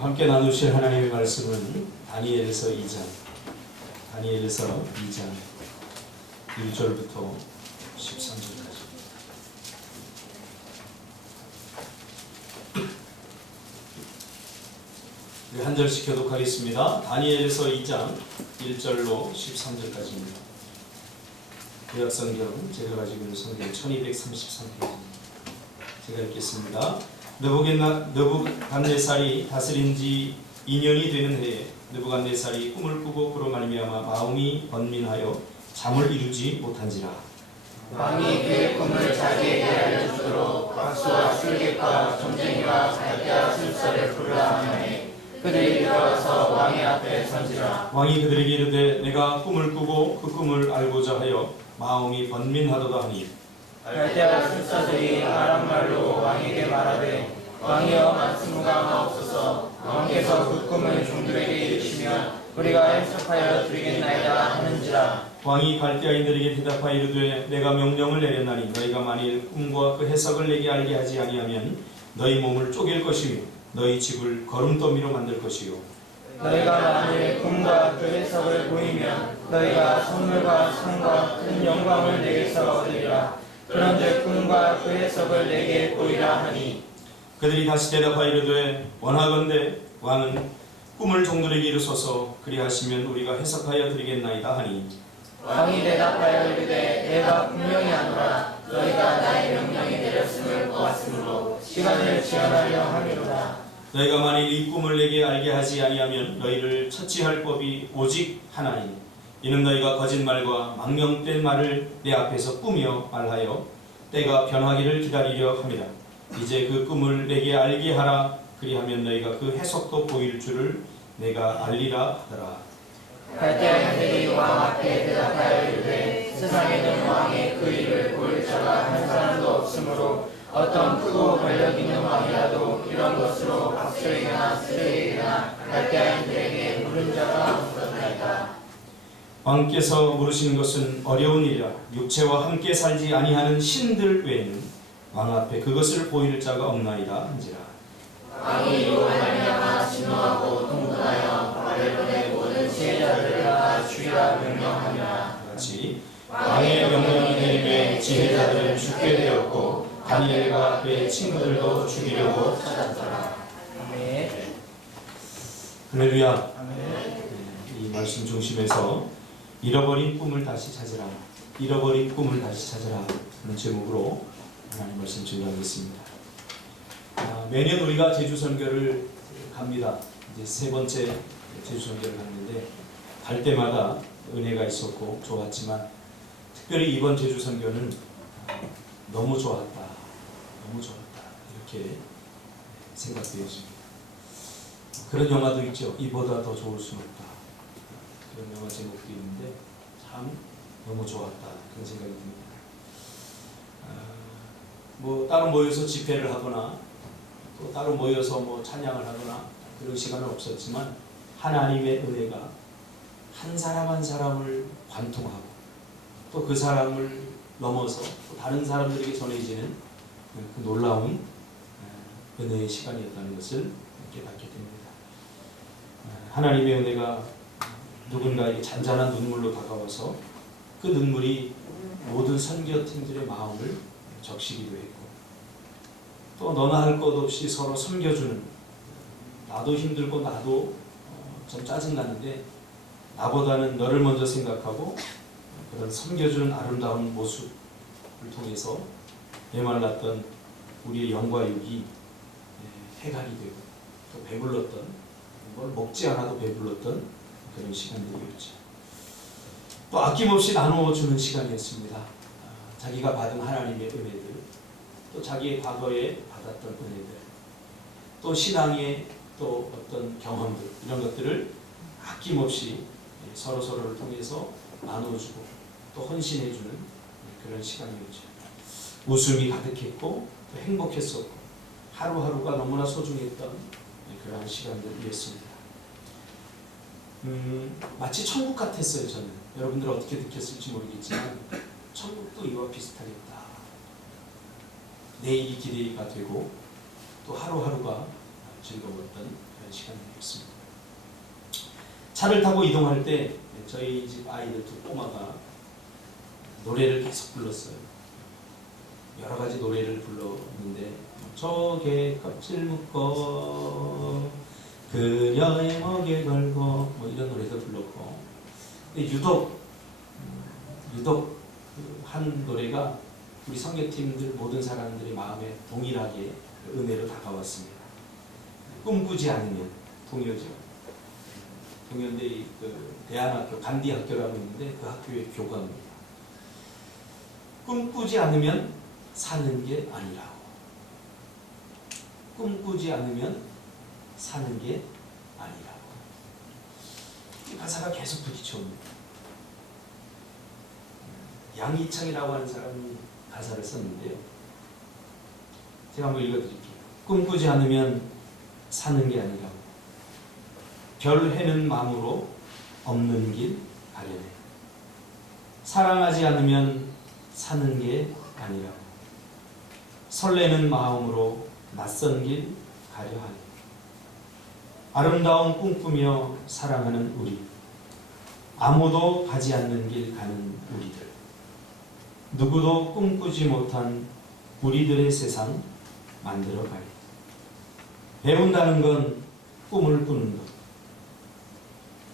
함께 나누실 하나님의 말씀은 다니엘서 2장 1절부터 13절까지. 한 절씩 교독하겠습니다. 다니엘서 2장 1절로 13절까지입니다. 구약성경 제가 가지고 있는 성경 1233페이지입니다. 제가 읽겠습니다. 느부갓네살이 다스린 지 2년이 되는 해에 느부갓네살이 꿈을 꾸고 그로 말미암아 마음이 번민하여 잠을 이루지 못한지라. 왕이 그의 꿈을 자기에게 알려주도록 박수와 술객과 점쟁이와 갈대와 술사를 부르라 하니 그들이 일어나서 왕의 앞에 선지라. 왕이 그들에게 이르되 내가 꿈을 꾸고 그 꿈을 알고자 하여 마음이 번민하도다 하니 갈대와 술사들이 아람말로 왕에게 말하되 왕이여 말씀무가 마옵소서. 왕께서 그 꿈을 종들에게 이르시면 우리가 해석하여 드리겠나이다 하는지라. 왕이 갈대아인들에게 대답하여 이르되 내가 명령을 내렸나니 너희가 만일 꿈과 그 해석을 내게 알게 하지 아니하면 너희 몸을 쪼갤 것이며 너희 집을 거름더미로 만들 것이요 너희가 만일 꿈과 그 해석을 보이면 너희가 선물과 상과 큰 영광을 내게서 얻으리라. 그런즉 꿈과 그 해석을 내게 보이라 하니 그들이 다시 대답하여 이르되 원하건대 왕은 꿈을 종들에게 이르소서 그리하시면 우리가 해석하여 드리겠나이다 하니 왕이 대답하여 이르되 내가 분명히 아노라. 너희가 나의 명령이 내렸음을 보았으므로 시간을 지연하려 함이로다. 너희가 만일 이 꿈을 내게 알게 하지 아니하면 너희를 처치할 법이 오직 하나이니 이는 너희가 거짓말과 망령된 말을 내 앞에서 꾸며 말하여 때가 변하기를 기다리려 함이라. 이제 그 꿈을 내게 알게 하라. 그리하면 너희가 그 해석도 보일 줄을 내가 알리라 하더라. 갈대아인들이 왕 앞에 대답하여 이르되 세상에는 왕의 그 일을 볼 자가 한 사람도 없으므로 어떤 크고 권력 있는 왕이라도 이런 것으로 박수에게나 스레에게나 갈대아인들에게 물은 자가 없었나이다. 왕께서 물으시는 것은 어려운 일이라. 육체와 함께 살지 아니하는 신들 외에는 왕 앞에 그것을 보일 자가 없나이다 한지라. 왕이 이로 말미암아 진노하고 동분하여 바벨론의 모든 지혜자들을 다 죽이라 명령하니라. 같이 왕의 명령이 내림에 지혜자들은 죽게 되었고 다니엘과 그의 친구들도 죽이려고 찾았더라. 아멘. 할렐루야. 아멘. 이 말씀 중심에서 잃어버린 꿈을 다시 찾으라, 잃어버린 꿈을 다시 찾으라 하는 제목으로 하나님 말씀 증거하겠습니다. 매년 우리가 제주 선교를 갑니다. 이제 세 번째 제주 선교를 갔는데 갈 때마다 은혜가 있었고 좋았지만 특별히 이번 제주 선교는 너무 좋았다, 너무 좋았다 이렇게 생각되어집니다. 그런 영화도 있죠. 이보다 더 좋을 수는 없다. 그런 영화 제목도 있는데 참 너무 좋았다 그런 생각이 듭니다. 뭐 따로 모여서 집회를 하거나 또 따로 모여서 뭐 찬양을 하거나 그런 시간은 없었지만 하나님의 은혜가 한 사람 한 사람을 관통하고 또 그 사람을 넘어서 또 다른 사람들에게 전해지는 그 놀라운 은혜의 시간이었다는 것을 깨닫게 됩니다. 하나님의 은혜가 누군가에게 잔잔한 눈물로 다가와서 그 눈물이 모든 선교팀들의 마음을 적시기도 했고 또 너나 할 것 없이 서로 섬겨주는, 나도 힘들고 나도 좀 짜증나는데 나보다는 너를 먼저 생각하고 그런 섬겨주는 아름다운 모습을 통해서 메말랐던 우리의 영과 육이 해갈이 되고 또 배불렀던, 뭘 먹지 않아도 배불렀던 그런 시간들이었죠. 또 아낌없이 나누어주는 시간이었습니다. 자기가 받은 하나님의 은혜들, 또 자기의 과거에 받았던 은혜들, 또 신앙의 또 어떤 경험들, 이런 것들을 아낌없이 서로서로를 통해서 나누어주고 또 헌신해주는 그런 시간이었죠. 웃음이 가득했고 또 행복했었고 하루하루가 너무나 소중했던 그런 시간들이었습니다. 마치 천국 같았어요. 저는 여러분들 어떻게 느꼈을지 모르겠지만 천국도 이와 비슷하겠다. 내일이 기대가 되고 또 하루하루가 즐거웠던 그런 시간이었습니다. 차를 타고 이동할 때 저희 집 아이들 두 꼬마가 노래를 계속 불렀어요. 여러 가지 노래를 불렀는데 저게 껍질 묶어 그녀의 목에 걸고 뭐 이런 노래도 불렀고, 근데 유독 한 노래가 우리 선교팀들 모든 사람들의 마음에 동일하게 은혜로 다가왔습니다. 꿈꾸지 않으면. 동요죠. 동요인데 그 대안학교 간디 학교라고 있는데 그 학교의 교과입니다. 꿈꾸지 않으면 사는 게 아니라고. 꿈꾸지 않으면 사는 게 아니라고. 이 가사가 계속 부딪혀옵니다. 양희창이라고 하는 사람이 가사를 썼는데요. 제가 한번 읽어드릴게요. 꿈꾸지 않으면 사는 게 아니라고. 별 해는 마음으로 없는 길 가려내. 사랑하지 않으면 사는 게 아니라고. 설레는 마음으로 낯선 길 가려 하니. 아름다운 꿈꾸며 사랑하는 우리. 아무도 가지 않는 길 가는 우리들. 누구도 꿈꾸지 못한 우리들의 세상 만들어 가리. 배운다는 건 꿈을 꾸는 것.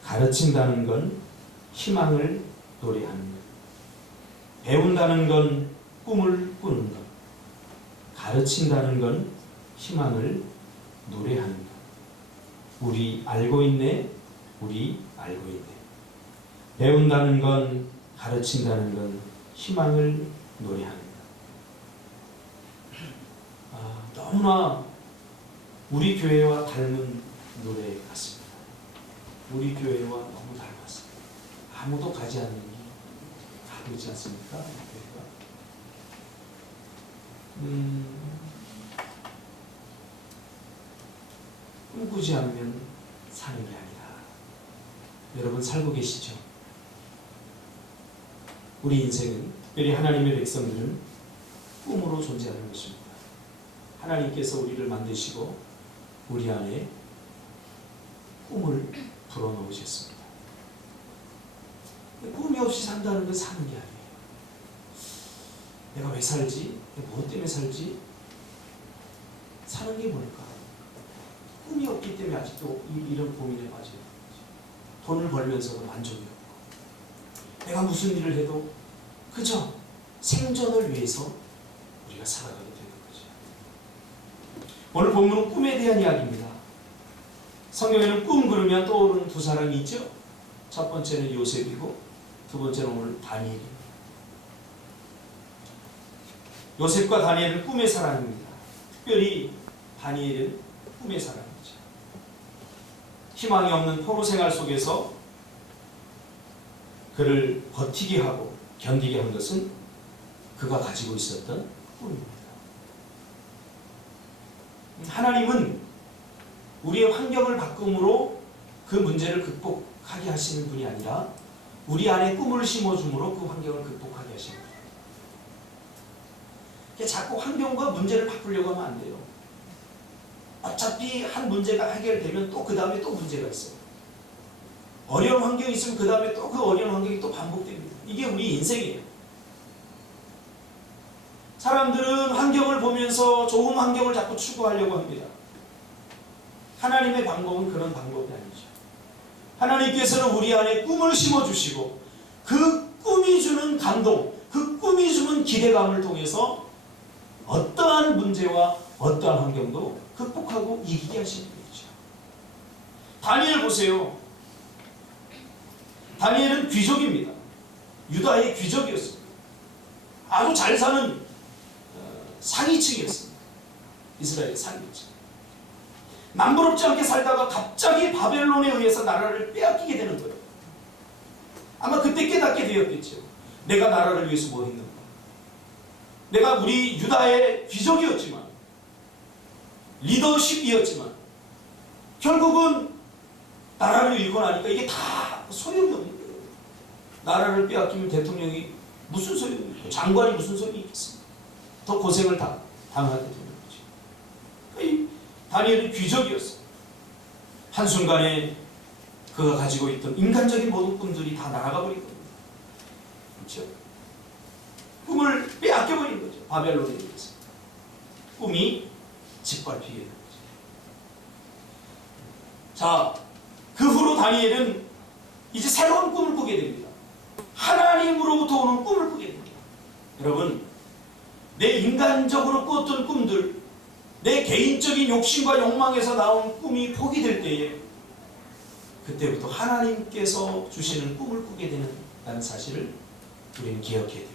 가르친다는 건 희망을 노래하는 것. 배운다는 건 꿈을 꾸는 것. 가르친다는 건 희망을 노래하는 것. 우리 알고 있네. 우리 알고 있네. 배운다는 건, 가르친다는 건 희망을 노래하는 것. 너무나 우리 교회와 닮은 노래 같습니다. 우리 교회와 너무 닮았습니다. 아무도 가지 않는 길 가고 있지 않습니까? 교회가. 꿈꾸지 않으면 사는 게 아니라. 여러분 살고 계시죠? 우리 인생은, 특별히 하나님의 백성들은 꿈으로 존재하는 것입니다. 하나님께서 우리를 만드시고 우리 안에 꿈을 불어넣으셨습니다. 꿈이 없이 산다는 건 사는 게 아니에요. 내가 왜 살지? 내가 무엇 때문에 살지? 사는 게 뭘까? 꿈이 없기 때문에 아직도 이런 고민에 빠져요. 돈을 벌면서도 만족이 없고, 내가 무슨 일을 해도 그저 생존을 위해서 우리가 살아가게 되는 거죠. 오늘 본문은 꿈에 대한 이야기입니다. 성경에는 꿈 그러면 떠오르는 두 사람이 있죠. 첫 번째는 요셉이고 두 번째는 오늘 다니엘입니다. 요셉과 다니엘은 꿈의 사람입니다. 특별히 다니엘은 꿈의 사람이죠. 희망이 없는 포로 생활 속에서 그를 버티게 하고 견디게 한 것은 그가 가지고 있었던 꿈입니다. 하나님은 우리의 환경을 바꿈으로 그 문제를 극복하게 하시는 분이 아니라 우리 안에 꿈을 심어줌으로 그 환경을 극복하게 하시는 분이에요. 자꾸 환경과 문제를 바꾸려고 하면 안 돼요. 어차피 한 문제가 해결되면 또 그 다음에 또 문제가 있어요. 어려운 환경이 있으면 그 다음에 또 그 어려운 환경이 또 반복됩니다. 이게 우리 인생이에요. 사람들은 환경을 보면서 좋은 환경을 자꾸 추구하려고 합니다. 하나님의 방법은 그런 방법이 아니죠. 하나님께서는 우리 안에 꿈을 심어주시고 그 꿈이 주는 감동, 그 꿈이 주는 기대감을 통해서 어떠한 문제와 어떠한 환경도 극복하고 이기게 하시는 분이죠. 다니엘 보세요. 다니엘은 귀족입니다. 유다의 귀족이었습니다. 아주 잘 사는 상위층이었습니다. 이스라엘의 상위층. 남부럽지 않게 살다가 갑자기 바벨론에 의해서 나라를 빼앗기게 되는 거예요. 아마 그때 깨닫게 되었겠죠. 내가 나라를 위해서 뭐 했는가. 내가 우리 유다의 귀족이었지만, 리더십이었지만 결국은 나라를 잃고 나니까 이게 다 소용이 없는 거예요. 나라를 빼앗기면 대통령이 무슨 소용이 있고 장관이 무슨 소용이 있겠습니까? 더 고생을 당하게 되는 거죠. 다니엘은 귀족이었어요. 한순간에 그가 가지고 있던 인간적인 모든 꿈들이 다 날아가 버린 겁니다. 그렇죠? 꿈을 빼앗겨버린 거죠. 바벨론에 의해서. 꿈이 짓밟히게 된 거죠. 자, 그 후로 다니엘은 이제 새로운 꿈을 꾸게 됩니다. 하나님으로부터 오는 꿈을 꾸게 됩니다. 여러분, 내 인간적으로 꾸었던 꿈들, 내 개인적인 욕심과 욕망에서 나온 꿈이 포기될 때에 그때부터 하나님께서 주시는 꿈을 꾸게 되는 사실을 우리는 기억해야 됩니다.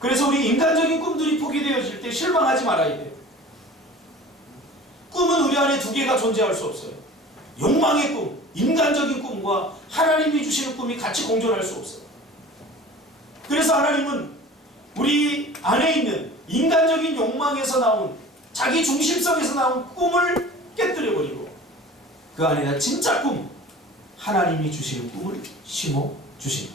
그래서 우리 인간적인 꿈들이 포기되어질 때 실망하지 말아야 돼요. 꿈은 우리 안에 두 개가 존재할 수 없어요. 욕망의 꿈, 인간적인 꿈과 하나님이 주시는 꿈이 같이 공존할 수 없어요. 그래서 하나님은 우리 안에 있는 인간적인 욕망에서 나온, 자기 중심성에서 나온 꿈을 깨뜨려버리고 그 안에다 진짜 꿈, 하나님이 주시는 꿈을 심어 주신 것.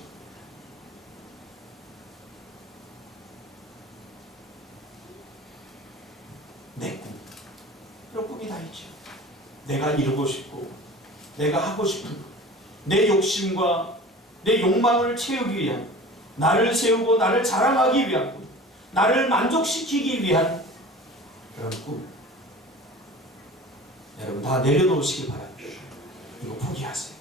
내 꿈, 이런 꿈이 다 있죠. 내가 이루고 싶고 내가 하고 싶은 것, 내 욕심과 내 욕망을 채우기 위한, 나를 세우고 나를 자랑하기 위한 꿈, 나를 만족시키기 위한 그런 꿈, 여러분 다 내려놓으시기 바랍니다. 이거 포기하세요.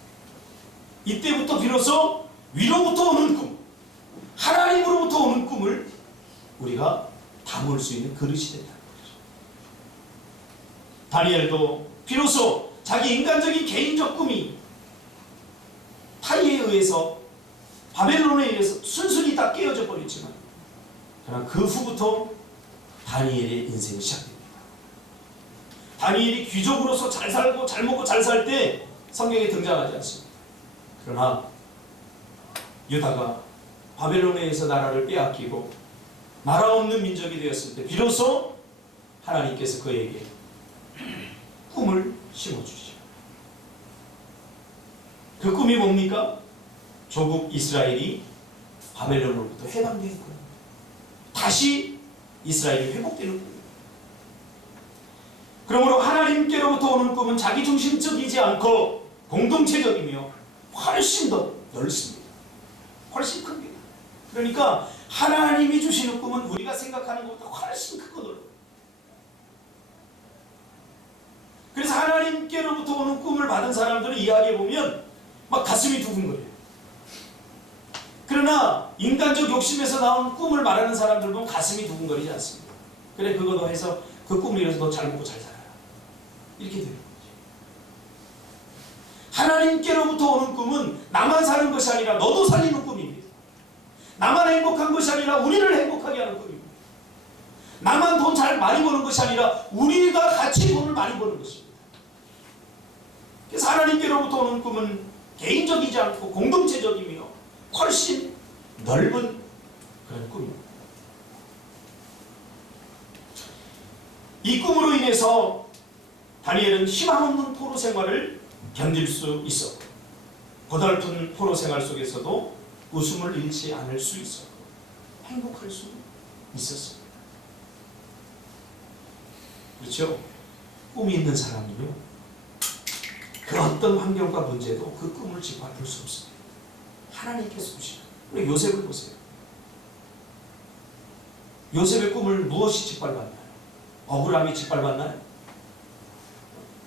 이때부터 비로소 위로부터 오는 꿈, 하나님으로부터 오는 꿈을 우리가 담을 수 있는 그릇이 된다는 거죠. 다니엘도 비로소 자기 인간적인 개인적 꿈이 타이에 의해서, 바벨론에 의해서 순순히 다 깨어져 버렸지만, 그러나 그 후부터 다니엘의 인생이 시작됩니다. 다니엘이 귀족으로서 잘 살고 잘 먹고 잘 살 때 성경에 등장하지 않습니다. 그러나 유다가 바벨론에 의해서 나라를 빼앗기고 나라 없는 민족이 되었을 때 비로소 하나님께서 그에게 꿈을 심어주시죠. 그 꿈이 뭡니까? 조국 이스라엘이 바벨론으로부터 해방되는 꿈, 다시 이스라엘이 회복되는 꿈입니다. 그러므로 하나님께로부터 오는 꿈은 자기중심적이지 않고 공동체적이며 훨씬 더 넓습니다. 훨씬 큽니다. 그러니까 하나님이 주시는 꿈은 우리가 생각하는 것보다 훨씬 크고 넓어요. 그래서 하나님께로부터 오는 꿈을 받은 사람들을 이야기해보면 막 가슴이 두근거려요. 그러나 인간적 욕심에서 나온 꿈을 말하는 사람들 보면 가슴이 두근거리지 않습니다. 그래, 그거 해서 그 꿈을 이뤄서 너 잘 먹고 잘 살아라, 이렇게 되는 거죠. 하나님께로부터 오는 꿈은 나만 사는 것이 아니라 너도 살리는 꿈입니다. 나만 행복한 것이 아니라 우리를 행복하게 하는 꿈입니다. 나만 돈 잘 많이 버는 것이 아니라 우리가 같이 돈을 많이 버는 것입니다. 그래서 하나님께로부터 오는 꿈은 개인적이지 않고 공동체적이며 훨씬 넓은 그런 꿈입니다. 이 꿈으로 인해서 다니엘은 희망 없는 포로 생활을 견딜 수 있었고, 고달픈 포로 생활 속에서도 웃음을 잃지 않을 수 있었고, 행복할 수 있었습니다. 그렇죠? 꿈이 있는 사람은요, 그 어떤 환경과 문제도 그 꿈을 짓밟을 수 없습니다. 하나님께서 주시는. 우리 요셉을 보세요. 요셉의 꿈을 무엇이 짓밟았나요? 억울함이 짓밟았나요?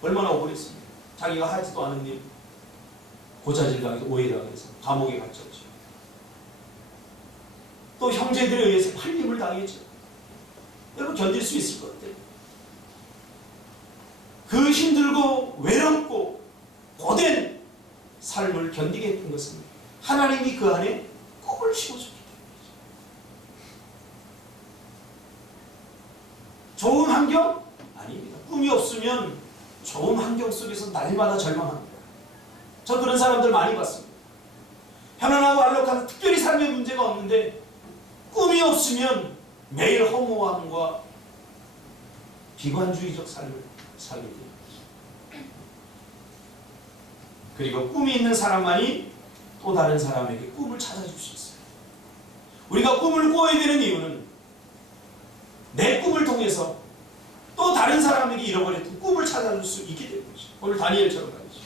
얼마나 억울했습니까? 자기가 하지도 않은 일, 고자질당해서 오해당해서 감옥에 갇혔죠. 또 형제들에 의해서 팔림을 당했죠. 여러분 견딜 수 있을 것 같아요. 그 힘들고 외롭고 고된 삶을 견디게 했던 것은 하나님이 그 안에 꿈을 심어줬기 때문이죠. 좋은 환경? 아닙니다. 꿈이 없으면 좋은 환경 속에서 날마다 절망합니다. 저 그런 사람들 많이 봤습니다. 편안하고 안락한 특별히 삶에 문제가 없는데 꿈이 없으면 매일 허무함과 비관주의적 삶을 살게 됩니다. 그리고 꿈이 있는 사람만이 또 다른 사람에게 꿈을 찾아줄 수 있어요. 우리가 꿈을 꿔야 되는 이유는 내 꿈을 통해서 통해서 또 다른 사람에게 잃어버렸던 꿈을 찾아줄 수 있게 된 거죠. 오늘 다니엘처럼 말이죠.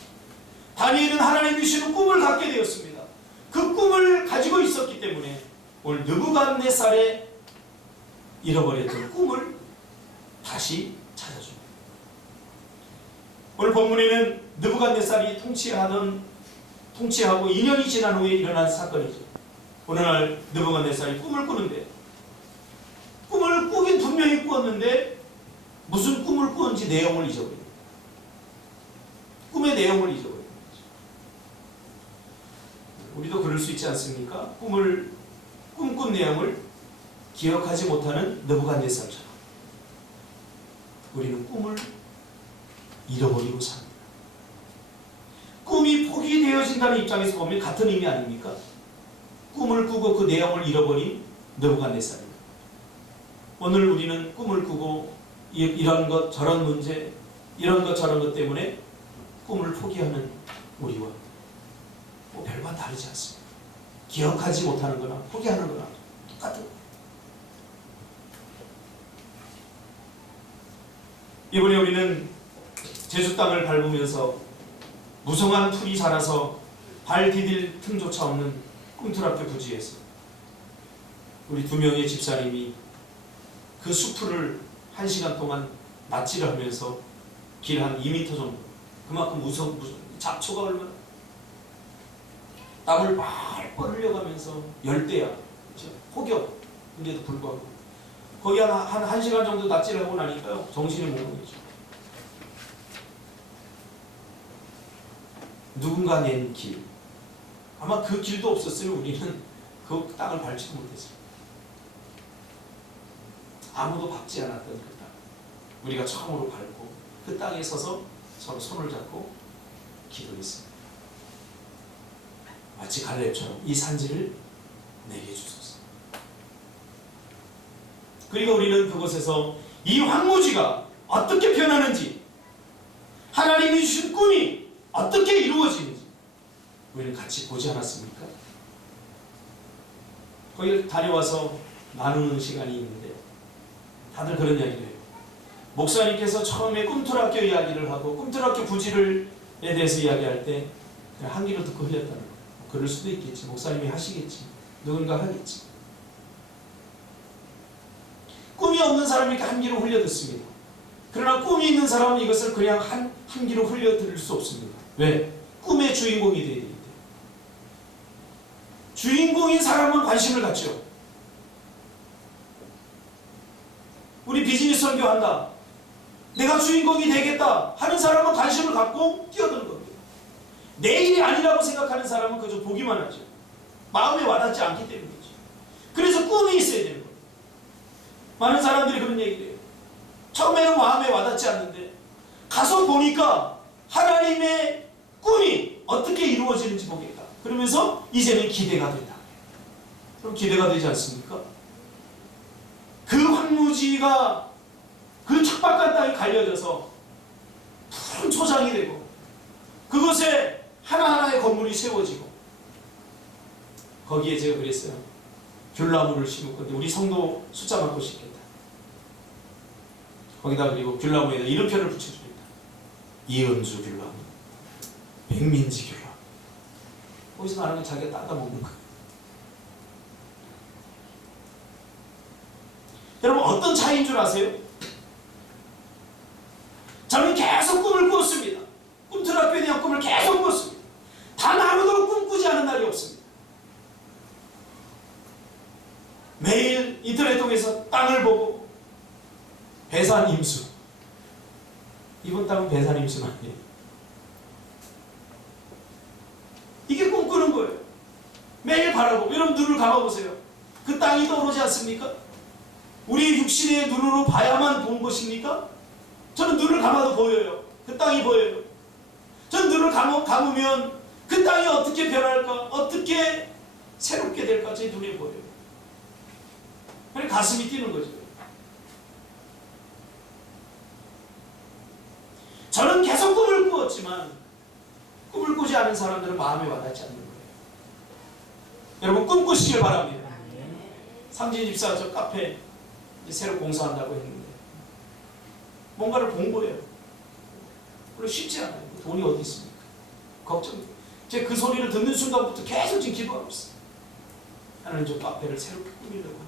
다니엘은 하나님이 주시는 꿈을 갖게 되었습니다. 그 꿈을 가지고 있었기 때문에 오늘 느부갓네살의 잃어버렸던 꿈을 다시 찾아줍니다. 오늘 본문에는 느부갓네살이 통치하고 2년이 지난 후에 일어난 사건이죠. 어느 날 느부갓네살이 꿈을 꾸는데, 꿈을 꾸긴 분명히 꾸었는데 무슨 꿈을 꾸었는지 내용을 잊어버립니다. 꿈의 내용을 잊어버립니다. 우리도 그럴 수 있지 않습니까? 꿈꾼 내용을 기억하지 못하는 느부갓네살처럼 우리는 꿈을 잃어버리고 삽니다. 꿈이 포기되어진다는 입장에서 보면 같은 의미 아닙니까? 꿈을 꾸고 그 내용을 잃어버린 느부갓네살입니다. 오늘 우리는 꿈을 꾸고 이런 것 저런 문제, 이런 것 저런 것 때문에 꿈을 포기하는 우리와 별반 다르지 않습니다. 기억하지 못하는 거나 포기하는 거나 똑같은. 이번에 우리는 제주 땅을 밟으면서 무성한 풀이 자라서 발 디딜 틈조차 없는 꿈틀학교 부지에서 우리 2명의 집사님이 그 숲풀을 1시간 동안 낯질을 하면서 길 한 2m 정도, 그만큼 잡초가 얼마나 땀을 뻘뻘 흘려가면서 열대야, 폭염인데도 불구하고 거기 한 1시간 정도 낯질을 하고 나니까요 정신이 몽롱해져. 누군가 낸 길, 아마 그 길도 없었으면 우리는 그 땅을 밟지도 못했어요. 아무도 밟지 않았던 그 땅, 우리가 처음으로 밟고 그 땅에 서서 서로 손을 잡고 기도했습니다. 마치 갈렙처럼 이 산지를 내게 주소서. 그리고 우리는 그곳에서 이 황무지가 어떻게 변하는지, 하나님이 주신 꿈이 어떻게 이루어지는지 우리는 같이 보지 않았습니까? 거기 다녀와서 나누는 시간이 있는데 다들 그런 이야기를 해요. 목사님께서 처음에 꿈틀학교 이야기를 하고 꿈틀학교 부지에 대해서 이야기할 때 그냥 한 귀로 듣고 흘렸다는 거예요. 그럴 수도 있겠지. 목사님이 하시겠지. 누군가 하겠지. 꿈이 없는 사람이 한 귀로 흘려 듣습니다. 그러나 꿈이 있는 사람은 이것을 그냥 한 귀로 흘려 들을 수 없습니다. 왜? 꿈의 주인공이 되어야 되기 때문에. 주인공인 사람은 관심을 갖죠. 우리 비즈니스 선교한다, 내가 주인공이 되겠다 하는 사람은 관심을 갖고 뛰어드는 겁니다. 내 일이 아니라고 생각하는 사람은 그저 보기만 하죠. 마음에 와닿지 않기 때문이죠. 그래서 꿈이 있어야 되는 거예요. 많은 사람들이 그런 얘기를 해요. 처음에는 마음에 와닿지 않는데 가서 보니까 하나님의 꿈이 어떻게 이루어지는지 보겠다. 그러면서 이제는 기대가 된다. 그럼 기대가 되지 않습니까? 그 황무지가 그 척박한 땅이 갈려져서 푸른 초장이 되고 그곳에 하나하나의 건물이 세워지고 거기에 제가 그랬어요. 귤나무를 심을 건데 우리 성도 숫자 많고 싶겠다. 거기다 그리고 귤나무에다 이름표를 붙여주겠다. 이은주 귤나무, 백민지 귤나무. 거기서 말하는 건 자기가 따다 먹는 거예요. 여러분 어떤 차이인 줄 아세요? 저는 계속 꿈을 꾸었습니다. 꿈틀학교에 대한 꿈을 계속 꾸었습니다. 단 하루도 꿈꾸지 않은 날이 없습니다. 매일 인터넷 통해서 땅을 보고 배산 임수, 이번 땅은 배산 임수는 아니에요. 이게 꿈꾸는 거예요. 매일 바라보고. 여러분 눈을 감아보세요. 그 땅이 떠오르지 않습니까? 우리 육신의 눈으로 봐야만 본 것입니까? 저는 눈을 감아도 보여요. 그 땅이 보여요. 저는 눈을 감으면 그 땅이 어떻게 변할까, 어떻게 새롭게 될까 제 눈에 보여요. 그냥 가슴이 뛰는 거죠. 저는 계속 꿈을 꾸었지만 꿈을 꾸지 않은 사람들은 마음에 와닿지 않는 거예요. 여러분 꿈꾸시길 바랍니다. 상진 집사 저 카페 새로 공사한다고 했는데 뭔가를 공부해요. 물론 쉽지 않아요. 돈이 어디 있습니까? 걱정. 제가 그 소리를 듣는 순간부터 계속 지금 기도하고 있어요. 하나님 저 카페를 새롭게 꾸미려고 합니다.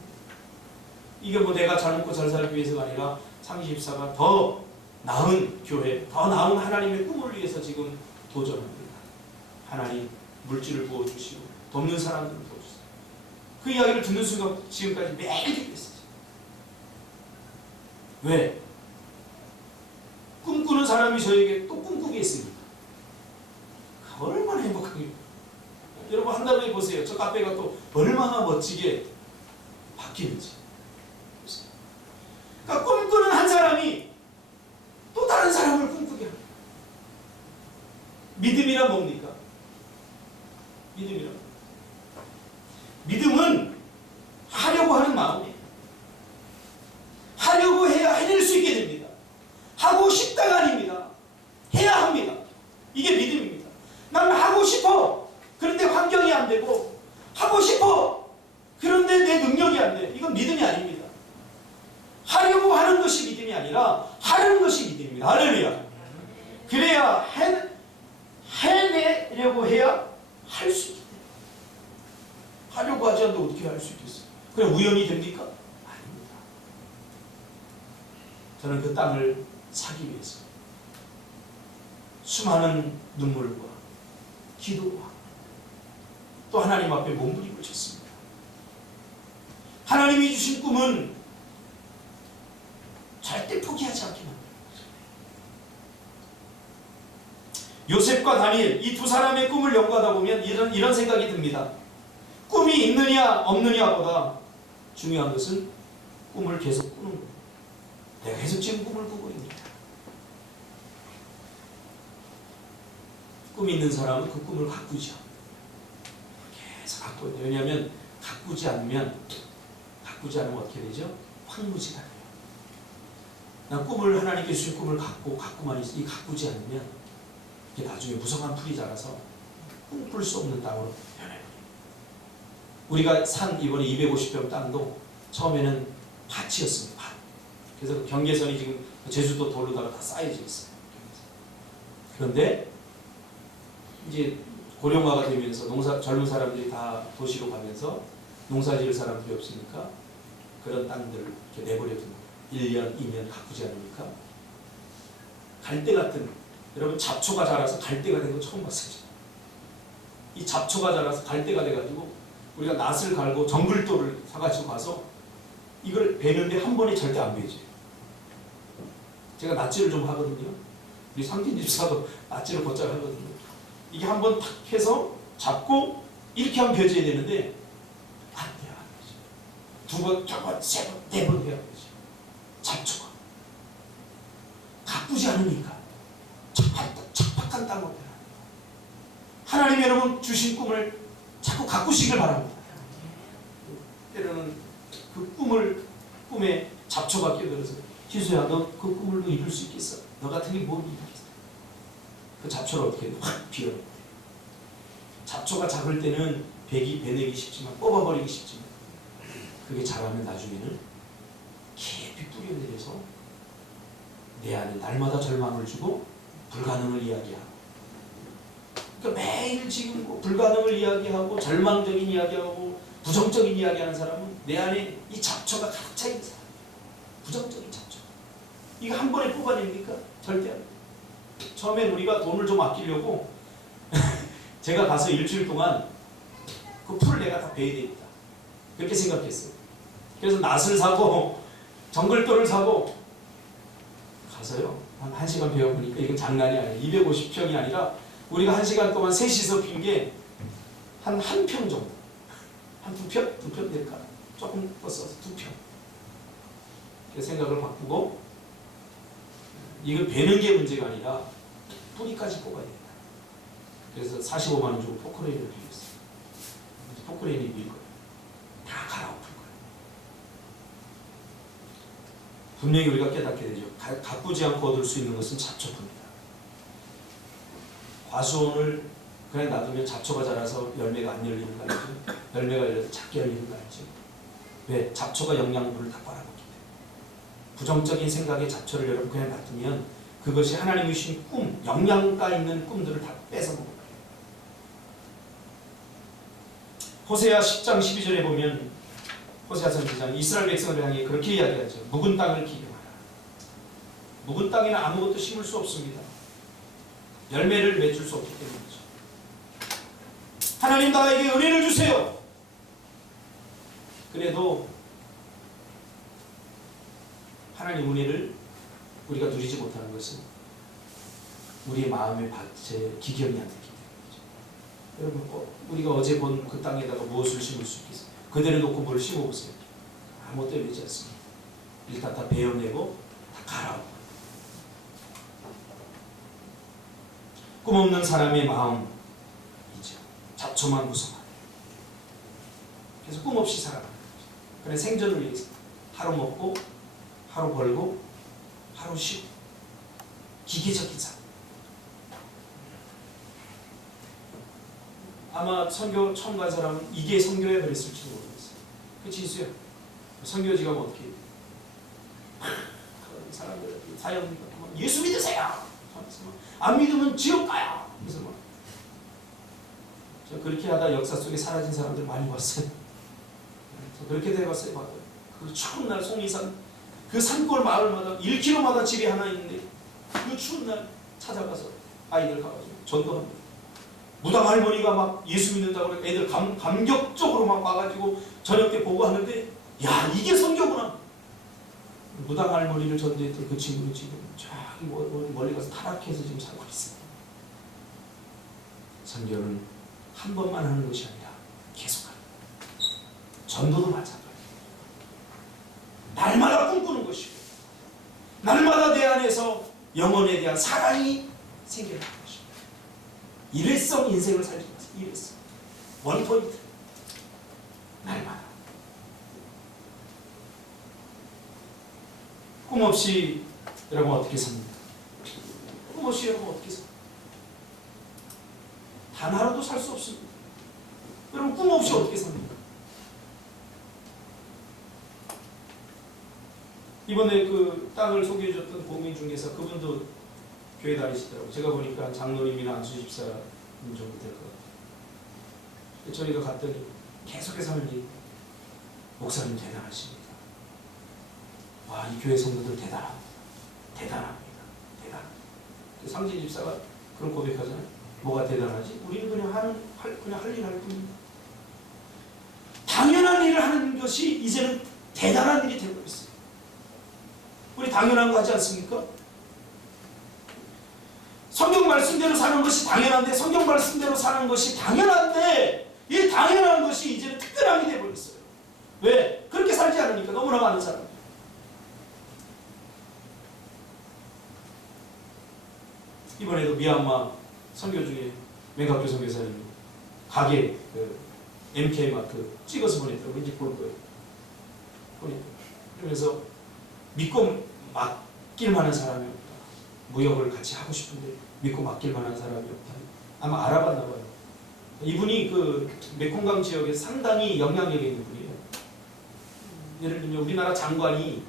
이게 뭐 내가 잘 먹고 잘 살기 위해서가 아니라 상기집사가 더 나은 교회, 더 나은 하나님의 꿈을 위해서 지금 도전합니다. 하나님 물질을 부어주시고 돕는 사람들을 도와주세요. 그 이야기를 듣는 순간 지금까지 매일 기도했어요. 왜? 꿈꾸는 사람이 저에게 또 꿈꾸게 했습니다. 얼마나 행복하게. 여러분 한 달 후에 보세요. 저 카페가 또 얼마나 멋지게 바뀌는지. 그러니까 꿈꾸는 한 사람이 또 다른 사람을 꿈꾸게 합니다. 믿음이란 뭡니까? 믿음이란 믿음은 하려고 하는 마음이에요. 하려고 해야 해낼 수 있게 됩니다. 하고 싶다가 아닙니다. 해야 합니다. 이게 믿음입니다. 나는 하고 싶어. 그런데 환경이 안 되고 하고 싶어. 그런데 내 능력이 안 돼. 이건 믿음이 아닙니다. 하려고 하는 것이 믿음이 아니라 하려는 것이 믿음입니다. 할렐루야. 그래야 해내려고 해야 할 수 있게 돼요. 하려고 하지 않는데 어떻게 할 수 있겠어요? 그냥 우연히 됩니까? 아닙니다. 저는 그 땅을 사기 위해서 수많은 눈물과 기도와 또 하나님 앞에 몸부림을 쳤습니다. 하나님이 주신 꿈은 절대 포기하지 않게 만듭니다. 요셉과 다니엘 이 두 사람의 꿈을 연구하다 보면 이런 생각이 듭니다. 꿈이 있느냐 없느냐보다 중요한 것은 꿈을 계속 꾸는 거예요. 내가 계속 지금 꿈을 꾸고 있느냐. 꿈이 있는 사람은 그 꿈을 가꾸죠. 계속 가꿔야 돼요. 왜냐하면 가꾸지 않으면 어떻게 되죠? 황무지가 돼요. 난 꿈을 하나님께 주신 꿈을 갖고만 있으니 가꾸지 않으면 이게 나중에 무성한 풀이 자라서 꿈꿀 수 없는 땅으로 변해요. 우리가 산 이번에 250평 땅도 처음에는 밭이었습니다. 밭. 그래서 경계선이 지금 제주도 돌로다가 다 쌓여져 있어요. 그런데 이제 고령화가 되면서 젊은 사람들이 다 도시로 가면서 농사 지을 사람들이 없으니까 그런 땅들을 이렇게 내버려 둔 거예요. 1년, 2년 가꾸지 않으니까 갈대 같은, 여러분 잡초가 자라서 갈대가 된 거 처음 봤어요. 이 잡초가 자라서 갈대가 돼가지고 우리가 낫을 갈고 정글돌을 사가지고 가서 이걸 베는데 한 번에 절대 안 베져요. 제가 낫질을 좀 하거든요. 우리 삼킨 집사도 낫질을 곧잘 하거든요. 이게 한 번 탁 해서 잡고 이렇게 하면 베져야 되는데 안 돼요. 두 번, 세 번, 세 번, 네 번 해야 되죠. 잡초가 가꾸지 않으니까 척박한 땅으로 변합니다. 하나님 여러분 주신 꿈을 자꾸 가꾸시길 바랍니다. 때로는 그 꿈에 잡초가 끼어들어서 희수야 너 그 꿈을 너 이룰 수 있겠어? 너 같은 게 뭘 이루겠어? 그 잡초를 어떻게 확 비워요. 잡초가 작을 때는 베내기 쉽지만 뽑아버리기 쉽지만 그게 자라면 나중에는 깊이 뿌려내려서 내 안에 날마다 절망을 주고 불가능을 이야기하고, 그러니까 매일 지금 뭐 불가능을 이야기하고 절망적인 이야기하고 부정적인 이야기하는 사람은 내 안에 이 잡초가 가득 차 있는 사람이에요. 부정적인 잡초. 이거 한 번에 뽑아냅니까? 절대 안 돼요. 처음엔 우리가 돈을 좀 아끼려고 제가 가서 일주일 동안 그 풀을 내가 다 베야 되겠다 그렇게 생각했어요. 그래서 낫을 사고 정글돌을 사고 가서요 한 1시간 배워보니까 이건 장난이 아니에요. 250평이 아니라 우리가 1시간 동안 셋이서 핀 게 한 평 정도, 한 2평? 2평 될까? 조금 써서 2평. 그래서 생각을 바꾸고 이걸 베는 게 문제가 아니라 뿌리까지 뽑아야 된다. 그래서 45만 원 주고 포크레인을 빌렸어요. 포크레인이 밀 거예요. 다 갈아엎을 거예요. 분명히 우리가 깨닫게 되죠. 가꾸지 않고 얻을 수 있는 것은 잡초뿐이다. 과수원을 그냥 놔두면 잡초가 자라서 열매가 안 열리는 거 알죠? 열매가 열려서 작게 열리는 거 알죠? 왜? 잡초가 영양분을 다 빨아먹기 때문에. 부정적인 생각의 잡초를 여러분 그냥 놔두면 그것이 하나님이 주신 꿈, 영양가 있는 꿈들을 다 뺏어먹어요. 호세아 10장 12절에 보면 호세아 선지자는 이스라엘 백성을 향해 그렇게 이야기하죠. 묵은 땅을 기경하라. 묵은 땅에는 아무것도 심을 수 없습니다. 열매를 맺을 수 없기 때문이죠. 하나님 나에게 은혜를 주세요. 그래도 하나님 은혜를 우리가 누리지 못하는 것은 우리의 마음의 밭에 기경이 안 되기 때문이죠. 여러분, 우리가 어제 본 그 땅에다가 무엇을 심을 수 있겠어요? 그대로 놓고 뭘 심어보세요. 아무것도 되지 않습니다. 일단 다 베어내고 다 갈아엎고. 꿈없는 사람의 마음이죠. 잡초만 구성하는. 그래서 꿈 없이 살아가는 거죠. 그래 생존을 위해서 하루 먹고 하루 벌고 하루 쉬고 기계적인 삶. 아마 선교 처음 간 사람은 이게 선교야 그랬을지도 모르겠어요. 그치 있어요. 선교지 가면 어떻게 해요? 사람들 사연 예수 믿으세요. 안 믿으면 지옥 가요. 그래서 막 그렇게 하다 역사 속에 사라진 사람들 많이 봤어요. 그렇게 돼봤어요. 그 추운 날 송리산 그 산골 마을마다 1km마다 집이 하나 있는데 그 추운 날 찾아가서 아이들 가가지고 전도합니다. 무당 할머니가 막 예수 믿는다고 그래 애들 감격적으로 막 와가지고 저녁 때 보고 하는데 야 이게 선교구나. 무당 할머니를 전도했던 그 친구는 지금 저기 멀리 가서 타락해서 지금 살고 있어요. 선교는 한 번만 하는 것이 아니라 계속하는 거예요. 전도도 마찬가지예요. 날마다 꿈꾸는 것이고 날마다 내 안에서 영혼에 대한 사랑이 생겨나는 것입니다. 일회성 인생을 살지 마세요. 일회성. 원포인트. 날마다. 꿈 없이 여러분 어떻게 삽니까? 꿈 없이 여러분 어떻게 삽니까? 단 하루도 살 수 없습니다. 여러분 꿈 없이 어떻게 삽니까? 이번에 그 땅을 소개해줬던 공인중개사 그분도 교회 다니시더라고요. 제가 보니까 장로님이나 안수집사 정도 될 것 같아요. 저희가 갔더니 계속해서 하는 얘기, 목사님 대단하십니다. 와, 이 교회 성도들 대단합니다. 대단합니다. 대단합니다. 상진 집사가 그런 고백하잖아요. 뭐가 대단하지? 우리는 그냥 할 일 할 뿐입니다. 당연한 일을 하는 것이 이제는 대단한 일이 되고 있어요. 우리 당연한 거 하지 않습니까? 성경 말씀대로 사는 것이 당연한데, 성경 말씀대로 사는 것이 당연한데, 이 당연한 것이 이제는 특별함이 되어버렸어요. 왜? 그렇게 살지 않으니까. 너무나 많은 사람들. 이번에도 미얀마 선교 중에 맹각교 선교사님이 가게 MK마트 찍어서 보냈다고 왠지 볼 거예요. 그래서 믿고 맡길 만한 사람이 없다. 무역을 같이 하고 싶은데 믿고 맡길 만한 사람이 없다. 아마 알아봤나 봐요. 이분이 그 메콩강 지역에 상당히 영향력 있는 분이에요. 예를 들면 우리나라 장관이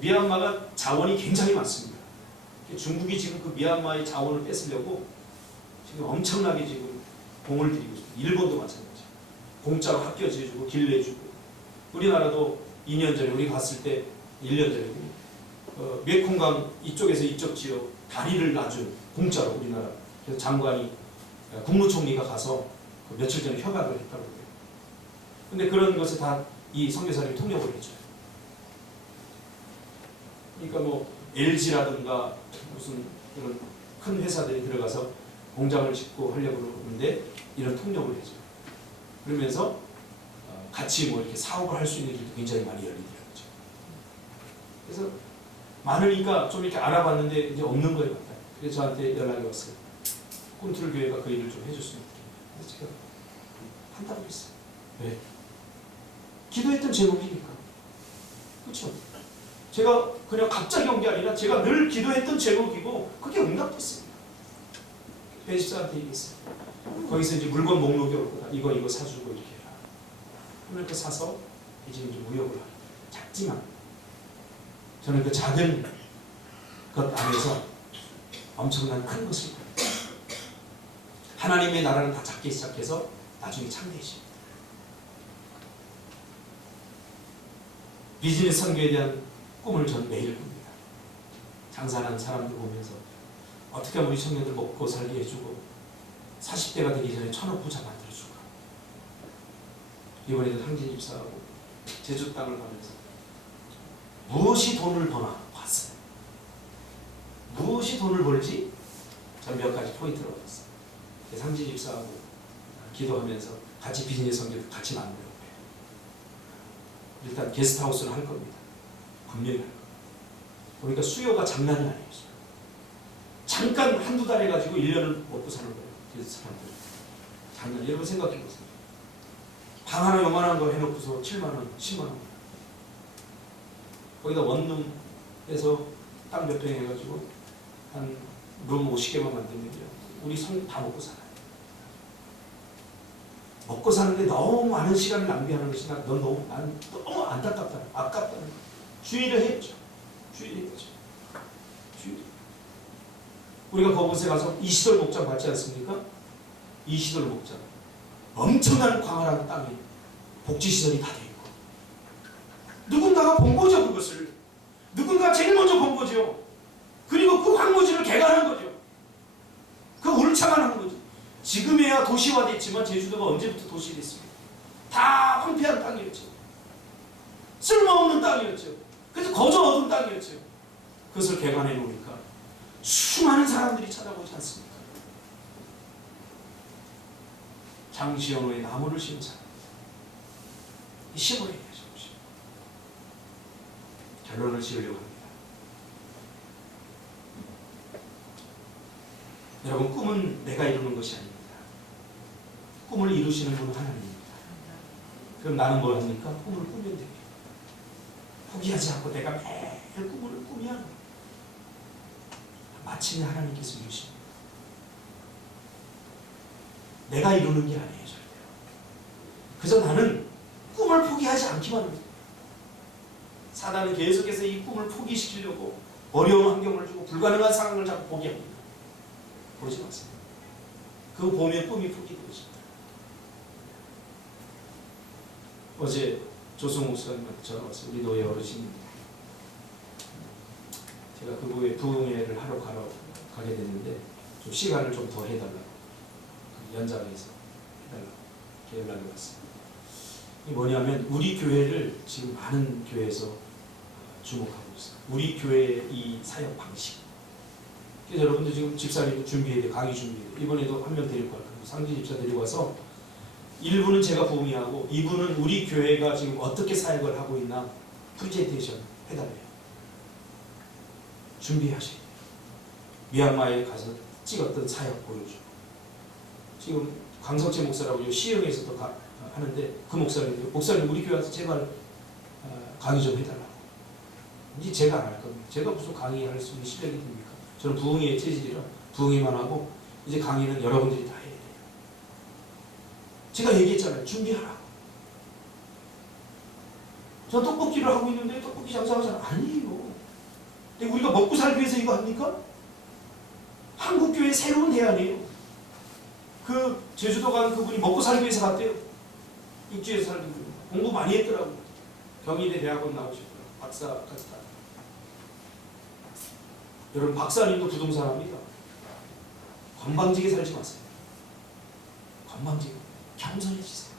미얀마가 자원이 굉장히 많습니다. 중국이 지금 그 미얀마의 자원을 뺏으려고 지금 엄청나게 지금 공을 들이고 있습니다. 일본도 마찬가지예요. 공짜로 학교 지어주고 길 내주고. 우리나라도 2년 전에 우리 갔을 때 1년 전에 메콩강 이쪽에서 이쪽 지역 다리를 놔준 공짜로 우리나라. 그래서 장관이 국무총리가 가서 며칠 전에 협약을 했다고 해요. 근데 그런 것을 다 이 선교사님이 통역을 해줘요. 그러니까 뭐 LG라든가 무슨 이런 큰 회사들이 들어가서 공장을 짓고 하려고 그러는데 이런 통역을 해줘요. 그러면서 같이 뭐 이렇게 사업을 할 수 있는 길도 굉장히 많이 열리더라고요. 그래서 많으니까 좀 이렇게 알아봤는데 이제 없는 거예요. 그래서 저한테 연락이 왔어요. 꿈틀 교회가 그 일을 좀 해줬으면 좋겠다. 그래서 제가 한다고 했어요. 왜? 기도했던 제목이니까. 그렇죠? 제가 그냥 갑자기 온 게 아니라 제가 늘 기도했던 제목이고 그게 응답됐습니다. 배집사한테 얘기했어요. 거기서 이제 물건 목록이 올 거다. 이거 사주고 이렇게 해라. 그러니까 사서 이제 무역을 하는 거예요. 작지만 저는 그 작은 것 안에서 엄청난 큰 것을 봅니다. 하나님의 나라는 다 작게 시작해서 나중에 창대해집니다. 비즈니스 선교에 대한 꿈을 저는 매일 꿉니다. 장사하는 사람들 보면서 어떻게 하면 우리 청년들 먹고 살게 해주고 40대가 되기 전에 1,000억 부자 만들어줄까. 이번에도 황진 집사하고 제주 땅을 가면서 무엇이 돈을 버나 봤어요. 무엇이 돈을 벌지? 저는 몇 가지 포인트를 얻었어요. 상진 집사하고 기도하면서 같이 비즈니스 선교도 같이 만들어요. 일단 게스트하우스를 할 겁니다. 분명히 할 겁니다. 그러니까 수요가 장난이 아니에요. 잠깐 한두 달 해가지고 1년을 먹고 사는 거예요. 그 사람들. 장난. 여러분 생각해 보세요. 방 하나 요만한 거 해놓고서 7만원, 10만원. 거기다 원룸에서 땅 몇 평 해가지고 한 룸 50개만 만들면요. 우리 성 다 먹고 살아요. 먹고 사는데 너무 많은 시간을 낭비하는 것이 난 너무 안타깝다. 아깝다는 거. 주의를 해야죠. 주의를 해야죠. 주의. 우리가 거기서 가서 이시돌 목장 받지 않습니까? 이시돌 목장. 엄청난 광활한 땅에 복지시설이 다 돼 있고. 누군가가 본 거죠, 그것을. 누군가 제일 먼저 본 거죠. 그리고 그 황무지를 개간한 거죠. 그 울창하는 거죠. 지금에야 도시화됐지만 제주도가 언제부터 도시됐습니까? 다 황폐한 땅이었죠. 쓸모없는 땅이었죠. 그래서 거저 얻은 땅이었죠. 그것을 개간해 놓으니까 수많은 사람들이 찾아보지 않습니까? 장시현호의 나무를 심은 사람. 심어야 돼요. 결론을 지으려고 합니다. 여러분, 꿈은 내가 이루는 것이 아닙니다. 꿈을 이루시는 분은 하나님입니다. 그럼 나는 뭘 합니까? 꿈을 꾸면 됩니다. 포기하지 않고 내가 매일 꿈을 꾸면 마침내 하나님께서 이루십니다. 내가 이루는 게 아니에요. 절대로. 그래서 나는 꿈을 포기하지 않기만 합니다. 사단은 계속해서 이 꿈을 포기시키려고 어려운 환경을 주고 불가능한 상황을 자꾸 포기합니다. 그러지 마세요. 그거 보면 꿈이 포기되어집니다. 어제 조성 목사님한테 전화 왔어요. 우리 노예 어르신입니다. 제가 그분의 부흥회를 하러 가게 됐는데 좀 시간을 좀 더 해달라고 연장해서 해달라고 연락이 왔어요. 이게 뭐냐면 우리 교회를 지금 많은 교회에서 주목하고 있어요. 우리 교회의 이 사역 방식. 그래서 여러분들 지금 집사님도 준비해야 돼. 강의 준비해야 돼. 이번에도 한 명 데리고 갈 거예요. 상지 집사 데리고 와서 1부는 제가 부흥회하고 2부는 우리 교회가 지금 어떻게 사역을 하고 있나 프레젠테이션 해달래요. 준비하셔야 돼요. 미얀마에 가서 찍었던 사역 보여주고 지금 강석재 목사라고 시흥에서도 하는데 그 목사님 우리 교회 와서 제발 강의 좀 해달라고. 이제 제가 안 할 겁니다. 제가 무슨 강의할 수 있는 실력이 됩니까? 저는 부흥회의 체질이라 부흥회만 하고 이제 강의는 여러분들이 다 해야 돼요. 제가 얘기했잖아요. 준비하라고. 저 떡볶이를 하고 있는데 떡볶이 장사하잖아요. 아니에요. 근데 우리가 먹고 살기 위해서 이거 합니까? 한국교회 새로운 대안이에요. 그 제주도 간 그분이 먹고 살기 위해서 갔대요. 육지에서 살기 위해서. 공부 많이 했더라고요. 경희대 대학원 나오셨더라고요. 박사까지 다. 여러분 박사님도 부동산 합니다. 건방지게 살지 마세요. 건방지게. 겸손해지세요.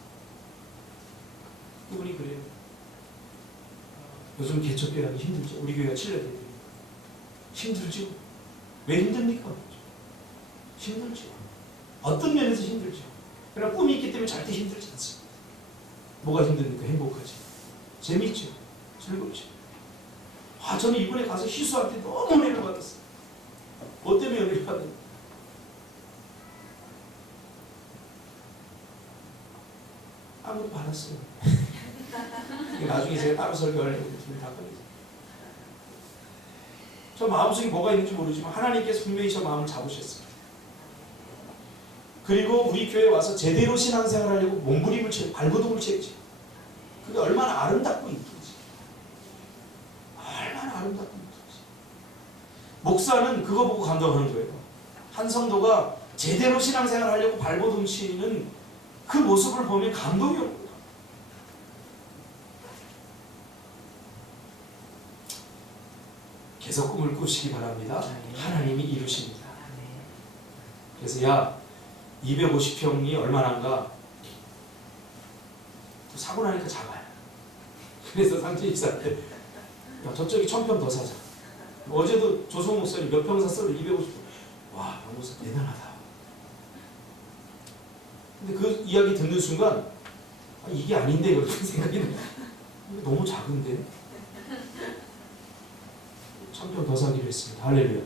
그분이 그래요. 요즘 개척교회하기 힘들죠. 우리 교회가 7년 됐어요. 힘들죠. 왜 힘듭니까? 힘들죠. 어떤 면에서 힘들죠. 그러나 꿈이 있기 때문에 절대 힘들지 않습니다. 뭐가 힘듭니까? 행복하지. 재밌죠. 즐겁죠. 저는 이번에 가서 희수한테 너무 은혜를 받았어요. 뭐 때문에 은혜를 받았어요? 아무도 받았어요. 나중에 제가 따로 설교하려고 했는데 다 걸리죠. 저 마음속에 뭐가 있는지 모르지만 하나님께서 분명히 저 마음을 잡으셨어요. 그리고 우리 교회에 와서 제대로 신앙생활 하려고 몸부림을 치고 발버둥을 쳤지. 그게 얼마나 아름답고 이쁘지. 얼마나 아름답고 목사는 그거 보고 감동하는 거예요. 한 성도가 제대로 신앙생활 하려고 발버둥치는 그 모습을 보면 감동이 옵니다. 계속 꿈을 꾸시기 바랍니다. 하나님이 이루십니다. 그래서 야 250평이 얼마나인가 사고 나니까 작아요. 그래서 상진 입사한테 야 저쪽에 1000평 더 사자. 어제도 조성 목사님 몇 평 샀어요? 250평. 와 목사 대단하다. 근데 그 이야기 듣는 순간 아, 이게 아닌데 이렇게 생각이 들어요. 너무 작은데 1000평 더 사기로 했습니다. 할렐루야.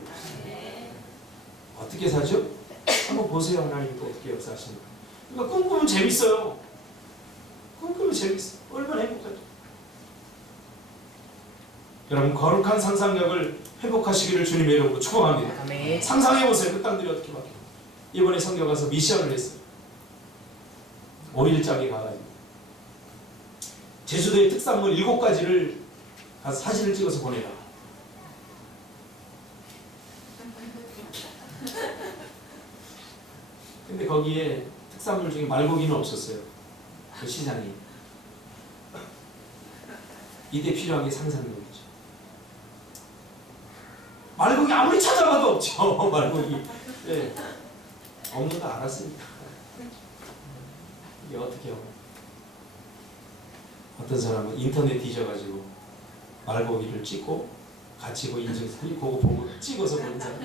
어떻게 사죠? 한번 보세요. 하나님 또 어떻게 역사하시는가. 그러니까 꿈꾸면 재밌어요. 꿈꾸면 재밌어. 얼마나 행복하죠. 여러분 거룩한 상상력을 회복하시기를 주님의 이름으로 축원합니다. 아멘. 상상해보세요. 그 땅들이 어떻게 바뀌어. 이번에 성경 가서 미션을 했어요. 5일장에 가가지고 제주도의 특산물 7가지를 가서 사진을 찍어서 보내라. 근데 거기에 특산물 중에 말고기는 없었어요. 그 시장에. 이때 필요한 게 상상력이죠. 말고기 아무리 찾아봐도 없죠. 말고기. 네. 없는 거 알았으니까. 이게 어떻게 해요? 어떤 사람은 인터넷 뒤져가지고 말고기를 찍고 같이 그 인증사진 그거 보고 찍어서 보는 사람.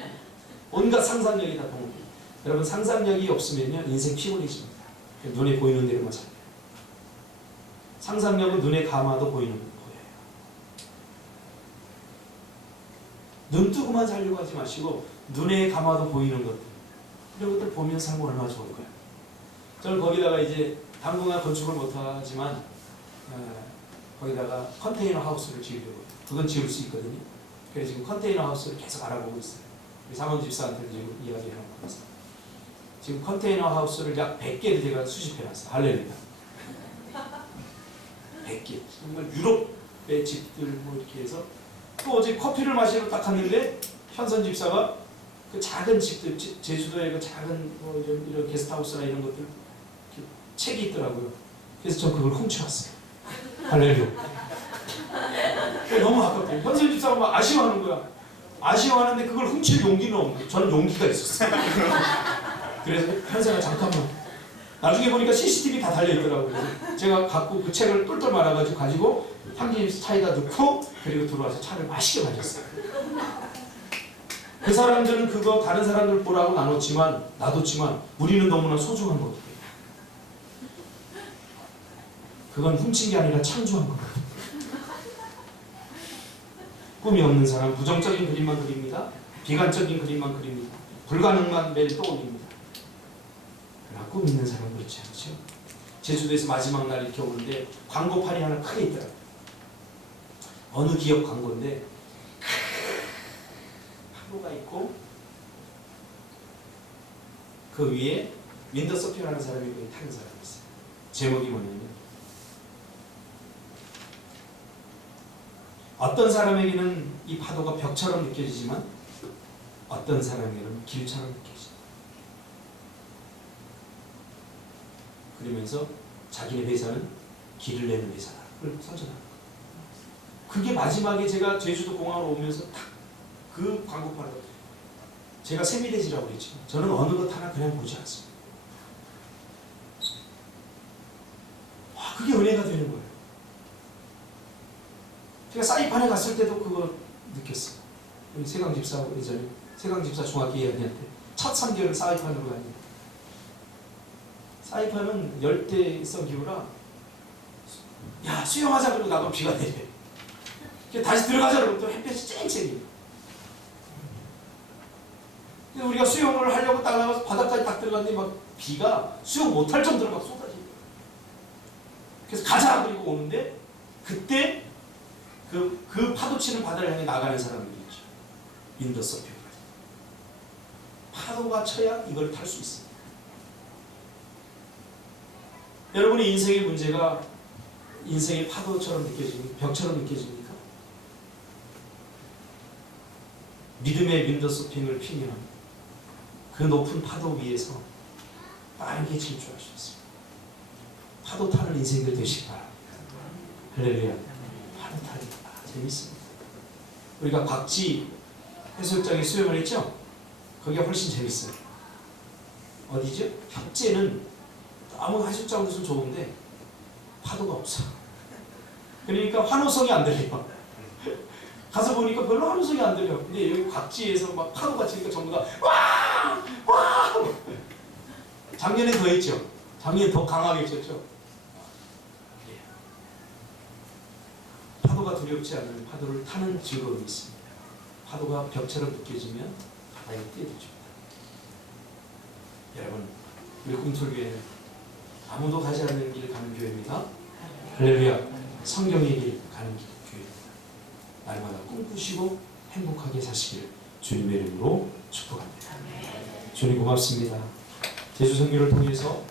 온갖 상상력이 다 동원돼요. 여러분 상상력이 없으면요 인생 피곤해집니다. 눈에 보이는 대로만 살아요. 상상력은 눈에 감아도 보이는 거예요. 눈 뜨고만 살려고 하지 마시고 눈에 감아도 보이는 것들 이런 것들 보면 살면 얼마나 좋을까요? 저는 거기다가 이제 당분간 건축을 못하지만 거기다가 컨테이너 하우스를 지으려고요. 그건 지을 수 있거든요. 그래서 지금 컨테이너 하우스를 계속 알아보고 있어요. 사원 집사한테 지금 이야기해놓고 있어요. 지금 컨테이너 하우스를 약 100개를 제가 수집해놨어요. 할렐루야. 100개. 정말 유럽의 집들 뭐 이렇게 해서 또 어제 커피를 마시러 딱 갔는데 현선 집사가 그 작은 집들 제주도에 그 작은 뭐 이런 게스트하우스나 이런 것들 책이 있더라고요. 그래서 전 그걸 훔쳐왔어요. 할렐루야. 너무 아깝대요. 현선 집사가 막 아쉬워하는 거야. 아쉬워하는데 그걸 훔칠 용기는 없는 거예요. 저는 용기가 있었어요. 그래서 현선아 잠깐만. 나중에 보니까 CCTV 다 달려있더라고요. 그래서 제가 갖고 그 책을 똘똘 말아가지고 향진 차에다 넣고 그리고 들어와서 차를 맛있게 마셨어요. 그 사람들은 그거 다른 사람들 보라고 나눴지만 놔뒀지만 우리는 너무나 소중한 거거든요. 그건 훔친 게 아니라 창조한 거거든요. 꿈이 없는 사람 부정적인 그림만 그립니다. 비관적인 그림만 그립니다. 불가능만 매일 떠올립니다. 그러나 꿈 있는 사람은 그렇지 않죠. 제주도에서 마지막 날 이렇게 오는데 광고판이 하나 크게 있더라고요. 어느 기업 광고인데 파도가 있고 그 위에 윈더서핑하는 사람이 거기 타는 사람이 있어요. 제목이 뭐냐면 어떤 사람에게는 이 파도가 벽처럼 느껴지지만 어떤 사람에게는 길처럼 느껴집니다. 그러면서 자기네 회사는 길을 내는 회사다. 그걸 선전합니다. 그게 마지막에 제가 제주도 공항으로 오면서 딱 그 광고판을 제가 세미대지라고 그랬죠. 저는 어느 것 하나 그냥 보지 않습니다. 와, 그게 은혜가 되는 거예요. 제가 사이판에 갔을 때도 그거 느꼈어요. 우리 세강집사 예전에 세강집사 중학교 2학년 때 첫 3개월 사이판으로 갔는데 사이판은 열대성 기후라 야 수영하자 그러고 나도 비가 내려. 다시 들어가자 그러고 또 햇볕이 쨍쨍해요. 그래서 우리가 수영을 하려고 딱 나가서 바닥까지 딱 들어갔는데 막 비가 수영 못할 정도로 막 쏟아지고 그래서 가자 그리고 오는데 그때 그 파도 치는 바다를 향해 나가는 사람들이 있죠. 윈더서핑. 파도가 쳐야 이걸 탈 수 있습니다. 여러분의 인생의 문제가 인생의 파도처럼 느껴집니까? 벽처럼 느껴집니까? 믿음의 윈더서핑을 피면 그 높은 파도 위에서 빠르게 질주할 수 있습니다. 파도 타는 인생들 되시기 바랍니다. 할렐루야. 파도 타기 재밌습니다. 우리가 박지 해수욕장에 수영을 했죠? 거기가 훨씬 재밌어요. 어디죠? 협재는 너무 해수욕장으로서 좋은데 파도가 없어. 그러니까 환호성이 안 들려요. 가서 보니까 별로 환호성이 안 들려. 근데 여기 박지에서 막 파도가 치니까 전부 다 와! 와! 작년에 더 했죠. 작년에 더 강하게 쳤죠. 파도가 두렵지 않은 파도를 타는 즐거움이 있습니다. 파도가 벽처럼 느껴지면 바다에 뛰어들줍니다. 여러분, 우리 꿈틀교회는 아무도 가지 않는 길을 가는 교회입니다. 할렐루야. 성경의 길 가는 교회입니다. 날마다 꿈꾸시고 행복하게 사시길 주님의 이름으로 축복합니다. 주님 고맙습니다. 제주 선교를 통해서